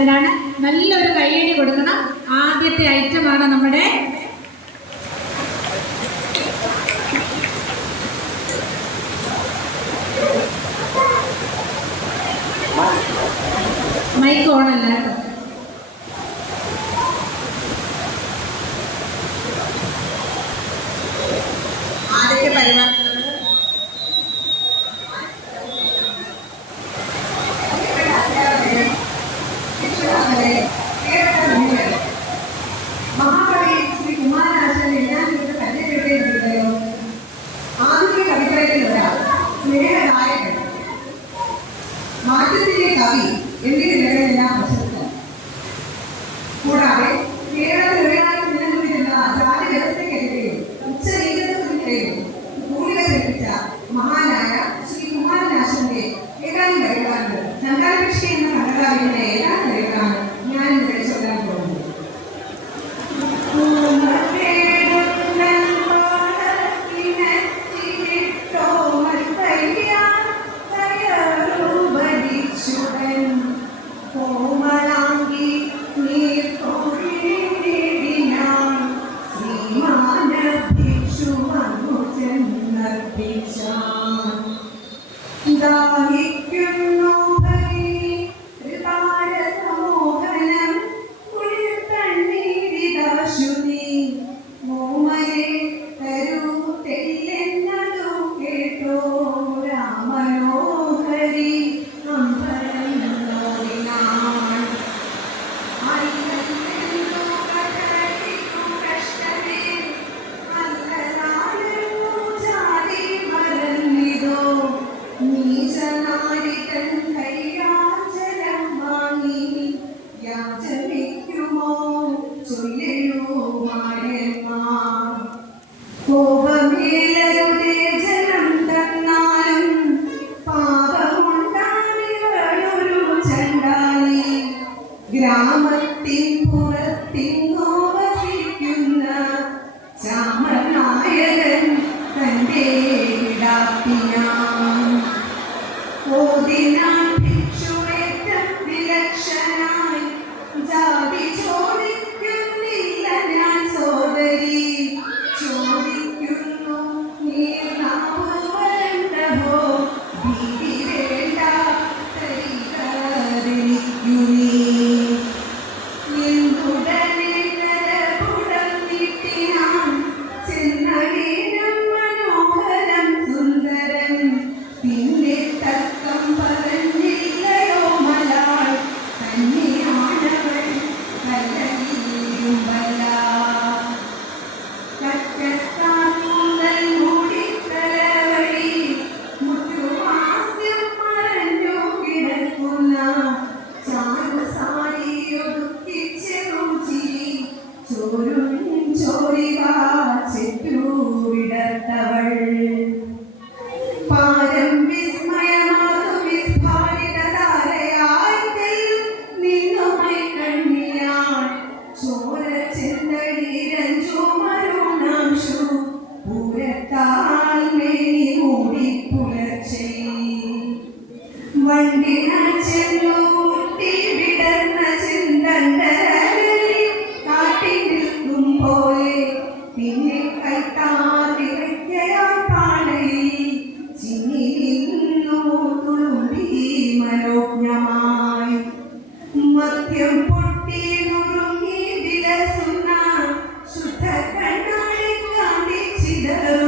എന്നതിനാണ് നല്ലൊരു കയ്യടി കൊടുക്കണം. ആദ്യത്തെ ഐറ്റമാണ് നമ്മുടെ മൈക്ക് ഓണല്ല ശ്രീ കുമാരനാശന്റെ ഏതാനും വരികളാണ് നന്ദാകൃഷ്ണ എന്ന കഥകാരിയുടെ ഏതാനും വരികളാണ് You know. ഗ്രാമത്തിൻ പുറത്തിങ്ങോ ചോരിവാ ചെത്തൂവിടത്തവൾ see that.